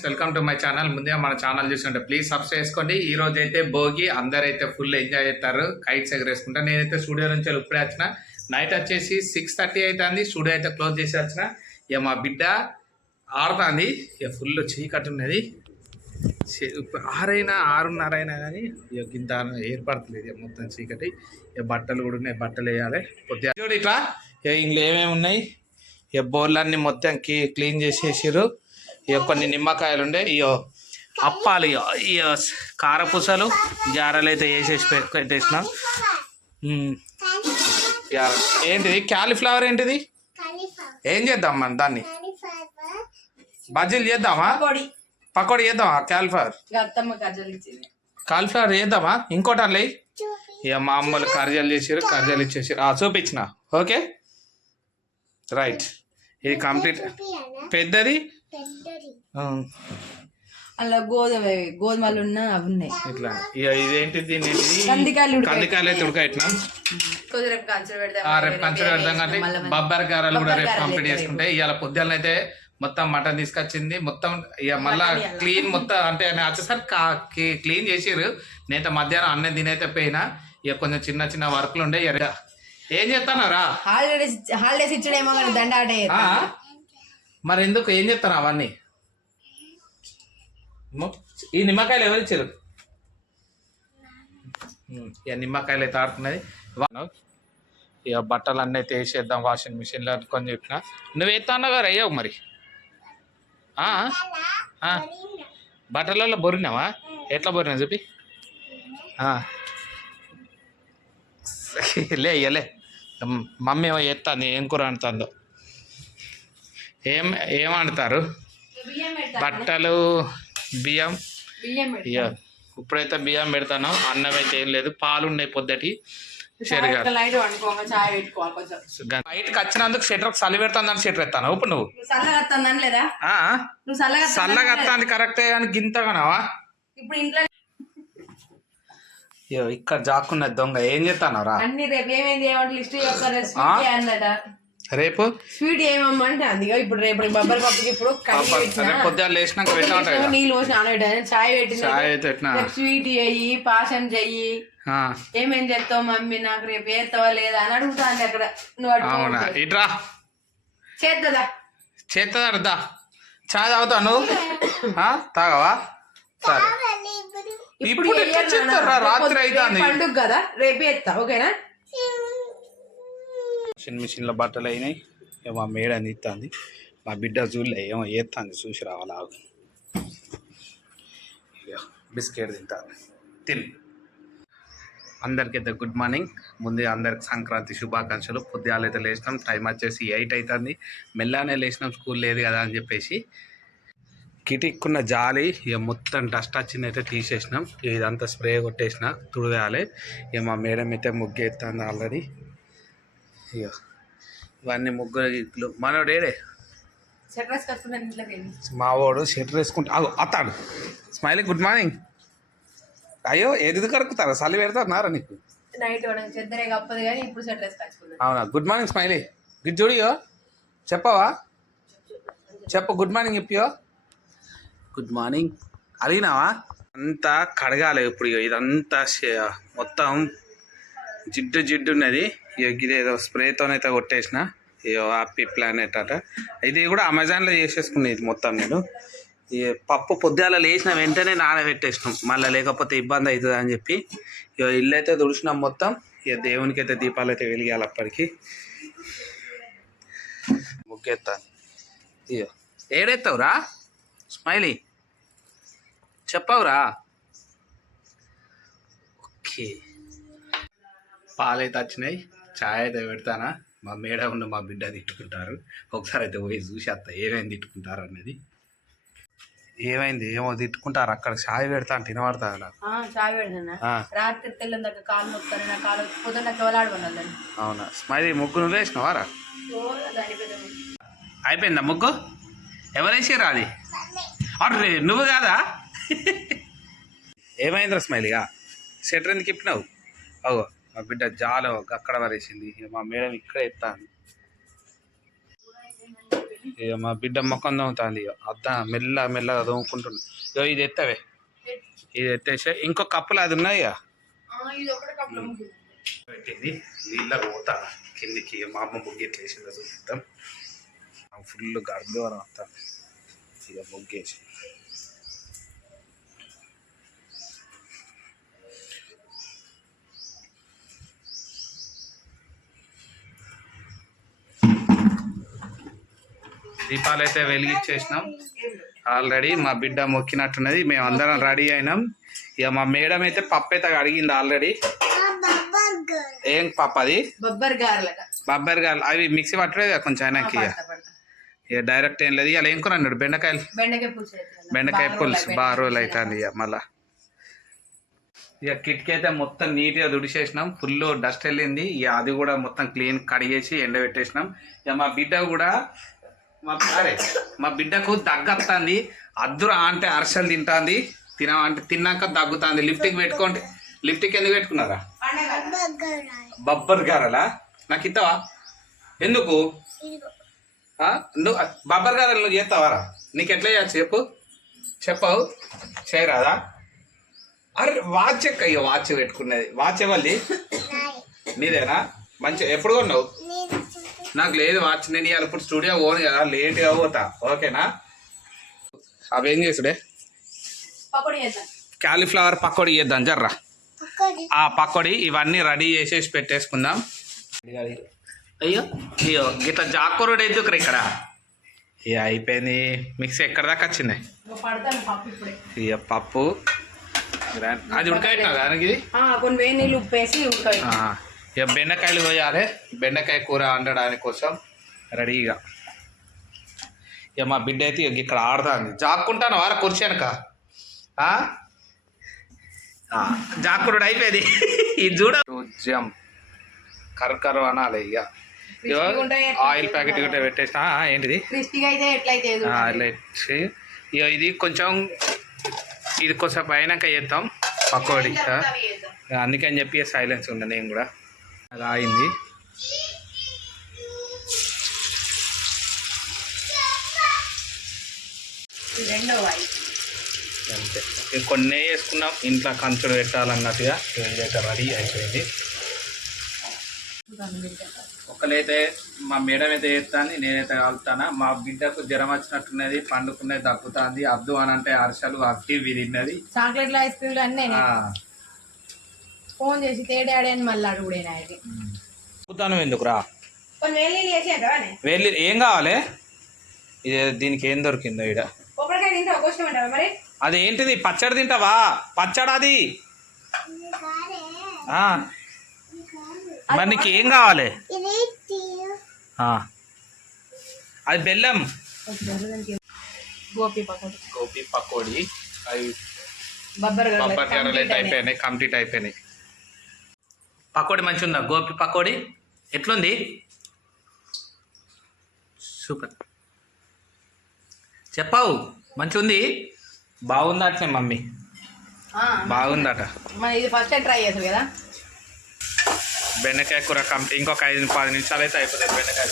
Welcome to my channel. ముందుగా మన channel చూస్తుంటే ప్లీజ్ సబ్స్క్రైబ్ చేసుకోండి. ఈ రోజు అయితే భోగి, అందరైతే ఫుల్ ఎంజాయ్ చేస్తారు, కైట్స్ ఎగరేసుకుంటా. నేనైతే స్టూడియో నుంచి ఇప్పుడే వచ్చిన. నైట్ వచ్చేసి 6:30 అవుతుంది. స్టూడియో అయితే క్లోజ్ చేసి వచ్చిన. ఇక మా బిడ్డ ఆడుతుంది. ఇక ఫుల్ చీకటి ఉన్నది. 6:30 అయినా కానీ ఇక గింత ఏర్పడతలేదు. ఇక మొత్తం చీకటి. ఇక బట్టలు కూడా ఉన్నాయి, బట్టలు వేయాలి. కొద్దిగా చూడు ఇట్లా ఇంట్లో ఏమేమి ఉన్నాయి. ఇక బోర్లన్నీ మొత్తం క్లీన్ చేసేసారు. ఇక కొన్ని నిమ్మకాయలు ఉండే, ఇయో అప్పాలు, ఇయో కారపూసలు, జారలు అయితే వేసేసి పెట్టేసినాం. ఏంటిది క్యాలీఫ్లవర్? ఏంటిది? ఏం చేద్దాం మనం దాన్ని? బజ్జీలు చేద్దామా? పకోడీ చేద్దామా? కాలీఫ్లవర్ చేద్దామా? ఇంకోటి అల్లే ఇక మా అమ్మలు కర్జలు చేసారు, కర్జలు ఇచ్చేసారు. చూపించిన. Okay right. ఇది కంప్లీట్. పెద్దది అలా గోధుమలు ఉన్న అవి ఉన్నాయి. ఇట్లా ఇదేంటిది? కందికాయలు అయితే ఉడకట్లా. రేపు కంచె పెడతాం కాబట్టి బొబ్బరి గారెలు కూడా రేపు కంప్లీట్ చేసుకుంటే. ఇవాళ పొద్దున్న అయితే మొత్తం మటన్ తీసుకొచ్చింది. మొత్తం ఇక మళ్ళా క్లీన్ మొత్తం అంటే వచ్చేసరికి క్లీన్ చేసిర్రు. నేనైతే మధ్యాహ్నం అన్నం తినైతే పోయినా. ఇక కొంచెం చిన్న చిన్న వర్క్లు ఉండే. ఏం చేస్తానరా? హాలిడేస్ ఇచ్చడేమో దండాటే. మరి ఎందుకు ఏం చేస్తాను అవన్నీ? ఈ నిమ్మకాయలు ఎవరు ఇచ్చారు? ఇక నిమ్మకాయలు అయితే ఆడుతున్నది. ఇక బట్టలు అన్నీ అయితే వేసేద్దాం వాషింగ్ మిషన్లో అనుకొని చెప్పిన. నువ్వు ఎత్తాన్నావు కదా అయ్యావు మరి. బట్టలలో బొరినావా? ఎట్లా బొరినా చూపి. లే ఇయ్యలే మమ్మీ ఏమో ఎత్తాంది. ఏం కూర అంటుందో. ఏం వండుతారు? బట్టలు, బియ్యం. ఇప్పుడైతే బియ్యం పెడతాను. అన్నం అయితే ఏం లేదు. పాలు ఉన్నాయి పొద్దుటి. బయటకు వచ్చినందుకు షెటర్ చలి పెడతాను. షెటర్ ఎత్తాను. ఇప్పుడు నువ్వు చల్లగా వస్తాను కరెక్టే, కానీ గింతగానావా? ఇక్కడ జాక్కున్నది దొంగ. ఏం చేస్తానరా? రేపు స్వీట్ ఏమమ్మంటే అందుగా ఇప్పుడు రేపు బొబ్బరి పప్పుకి ఇప్పుడు పొద్దున్న లేచినాక నీళ్ళు పోసి నానబెట్టాను. చాయ్ పెట్టిన స్వీట్ చెయ్యి, పాషన్ చెయ్యి, ఏమేం చేస్తావు మమ్మీ నాకు రేపు వేస్తావా లేదా అని అడుగుతాను. అక్కడ నువ్వు ఇట్రా చేస్తుందా? చాయ్ తాగుతా నువ్వు? తాగవా? సరే ఇప్పుడు రాత్రి అవుతుంది. పండుగ కదా, రేపు ఎత్తా. ఓకేనా? వాషింగ్ మిషన్లో బట్టలు అయినాయి. మా మేడని ఇస్తుంది. మా బిడ్డ చూడలే ఏమో వేస్తుంది. చూసి రావాలా? బిస్కెట్ తింటాను. అందరికైతే గుడ్ మార్నింగ్. ముందే అందరికి సంక్రాంతి శుభాకాంక్షలు. పొద్దుగాలు అయితే లేచినాం. టైం వచ్చేసి 8 అవుతుంది. మెల్లగానే లేచినాం, స్కూల్ లేదు కదా అని చెప్పేసి. కిటిక్కున్న జాలి ఇక మొత్తం డస్ట్ వచ్చింది అయితే తీసేసినాం. ఇదంతా స్ప్రే కొట్టేసిన, తుడవేయాలి. ఇక మా మేడం అయితే ముగ్గు ఎత్తుంది ఆల్రెడీ. ఇక ఇవన్నీ ముగ్గురు. మనోడు ఏడే? మావాడు షెటర్ వేసుకుంటా అత్తాడు. Smiley good morning. అయ్యో ఎదురు కరుకుతారా? చలి పెడతారా నీకు? అవునా? Good morning smiley. గుడ్ చూడియో చెప్పవా? చెప్పు గుడ్ మార్నింగ్ చెప్పియో. Good morning. అడిగినావా? అంతా కడగాలి ఇప్పుడు. ఇదంతా మొత్తం జిడ్డు ఉన్నది. ఇది ఏదో స్ప్రేతోనైతే కొట్టేసిన. ఇయో హ్యాపీ ప్లానెట్ అట. ఇది కూడా అమెజాన్లో చేసేసుకునేది మొత్తం. నేను ఈ పప్పు పొద్దుగాల లేచిన వెంటనే నానబెట్టేసినాం, మళ్ళీ లేకపోతే ఇబ్బంది అవుతుంది అని చెప్పి. ఇక ఇల్లు అయితే తుడిచినాం మొత్తం. ఇక దేవునికి అయితే దీపాలు అయితే వెలిగాలి. అప్పటికి ముగ్గెత్తాను. ఇయో ఏడెత్తావురా స్మైలీ? చెప్పవురా? ఓకే. పాలైతే వచ్చినాయి. ఛాయ్ అయితే పెడతానా. మా మేడ ఉన్న మా బిడ్డ తిట్టుకుంటారు. ఒకసారి అయితే పోయి చూసేస్తా ఏమైంది తిట్టుకుంటారు అనేది. ఏమైంది ఏమో తిట్టుకుంటారు అక్కడ. ఛాయ్ పెడతా అంటే వినబడతా. అవునా? స్మైలీ ముగ్గు నువ్వు వేసినావారా? అయిపోయిందా ముగ్గు? ఎవరు వేసారా? అది అరే నువ్వు కాదా? ఏమైందిరా స్మైలీగా? షెటర్ ఎందుకు ఇప్పినావు? అగో మా బిడ్డ జాలో అక్కడ వరేసింది. మా మేడం ఇక్కడ ఎత్తాను. ఇక మా బిడ్డ మొక్కం తోముతుంది ఇక అద్దా మెల్లగా తోముకుంటుంది. ఇక ఇది ఎత్తవే, ఇది ఎత్తేసే ఇంకో కప్పులు అది ఉన్నాయి ఇక పెట్టింది. నీళ్ళకి పోతా కిందికి, మా అమ్మ ముగ్గు ఎట్లా వేసిందో చూపిస్తాం. ఫుల్ గర్భవరం వస్తాం ఇక ముగ్గేసి. దీపాలు అయితే వెలిగించేసినాం ఆల్రెడీ. మా బిడ్డ మొక్కినట్టున్నది, మేము అందరం రెడీ అయినాం. ఇక మా మేడం అయితే పప్పు అయితే అడిగింది ఆల్రెడీ. ఏం పప్పు అది? బొబ్బర్ గారెలు. అవి మిక్సీ పట్టలేదు కొంచెం ఆయనకి. ఇక డైరెక్ట్ ఏం లేదు. ఇక ఏం కూర అన్నాడు? బెండకాయ పులుసు. బాగా రోజులు అవుతుంది ఇక మళ్ళా. ఇక కిటికీ అయితే మొత్తం నీట్గా దుడిచేసినాం. ఫుల్ డస్ట్ వెళ్ళింది. ఇక అది కూడా మొత్తం క్లీన్ కడిగేసి ఎండబెట్టేసినాం. ఇక మా బిడ్డ కూడా మా బిడ్డకు దగ్గొస్తుంది. అద్దురా అంటే అరసలు తింటుంది, తినమంటే తిన్నాక దగ్గుతుంది. లిఫ్ట్కి పెట్టుకోండి. లిఫ్ట్కి ఎందుకు పెట్టుకున్నారా? బొబ్బర్ గారెలా? నాకు ఇస్తావా? ఎందుకు? నువ్వు బొబ్బర్ గారెలు నువ్వు చేస్తావారా? నీకు ఎట్లా చేయచ్చు చెప్పవు చేయరాదా? అరే వాచ్ ఎక్క, ఇక వాచ్ పెట్టుకున్నది. వాచ్ ఎవరిది? నీదేనా? మంచి ఎప్పుడు కొన్నావు? నాకు లేదు వాచ్. నేను ఇవాళ ఇప్పుడు స్టూడియో పోను కదా, లేట్గా పోతా. ఓకేనా? అవి ఏం చేసుడే? క్యాలీఫ్లవర్ పకోడీ చేద్దాం జర్రా. ఆ పకోడీ ఇవన్నీ రెడీ చేసేసి పెట్టేసుకుందాం. అయ్యో అయ్యో గిట్లా జాకూరుడు ఎందుకు ఇక్కడ? ఇక అయిపోయింది. మిక్సీ ఎక్కడ దాకా వచ్చింది? ఇక పప్పు అది ఉడకాయినా దానికి కొన్ని వేడి నీళ్ళు ఉప్పేసి ఉడకాయి. ఇక బెండకాయలు పోయాలి. బెండకాయ కూర వండడానికి కోసం రెడీగా. ఇక మా బిడ్డ అయితే ఇక ఇక్కడ ఆడుతుంది. జాక్కుంటాను వారా కూర్చోనక. జాక్కుడు అయిపోయింది. ఇది చూడ జం కర్ర అనాలి. ఇక ఆయిల్ ప్యాకెట్ గట్రా పెట్టేసిన. ఏంటిది? ఇక ఇది కొంచెం ఇది కొంచెం అయినాక చేద్దాం పకోడీ. అందుకని చెప్పి సైలెన్స్ ఉండే నేను కూడా. అది అయింది. అంతే. కొన్ని వేసుకున్నాం ఇంట్లో కంచుడు పెట్టాలన్నట్టుగా. ఇదైతే రెడీ అయిపోయింది. ఒకరైతే మా మేడం అయితే వేస్తాను, నేనైతే కాలుతానా. మా బిడ్డకు జ్వరం వచ్చినట్టున్నది, పండుకున్నది, దగ్గుతుంది. అద్దు అని అంటే అరిసెలు అవి ఇవి తిన్నది. చాక్లెట్లు ఐస్ క్రీమ్లు అన్నీ ఫోన్ చేసి తేడాడి అని మళ్ళీ అడుగుడేనా. చెప్తాను ఎందుకురా? వెళ్ళి ఏం కావాలి? ఇది దీనికి ఏం దొరికిందో ఈడ? అది ఏంటిది? పచ్చడి తింటావా? పచ్చడి అది. మరి నీకు ఏం కావాలి? అది బెల్లం. గోపి పకోడీ. అవి బొబ్బర్ గారెలు అయితే అయిపోయినాయి, కంప్లీట్ అయిపోయినాయి. పకోడీ మంచిగా ఉందా? గోపి పకోడీ ఎట్లుంది? సూపర్. చెప్పావు మంచిగా ఉంది. బాగుందటనే మమ్మీ, బాగుందట. ఇది ఫస్ట్ టైం ట్రై చేసావు కదా. బెండకాయ కూర కంప్లీట్. ఇంకొక 5-10 నిమిషాలు అయితే అయిపోతుంది బెండకాయ.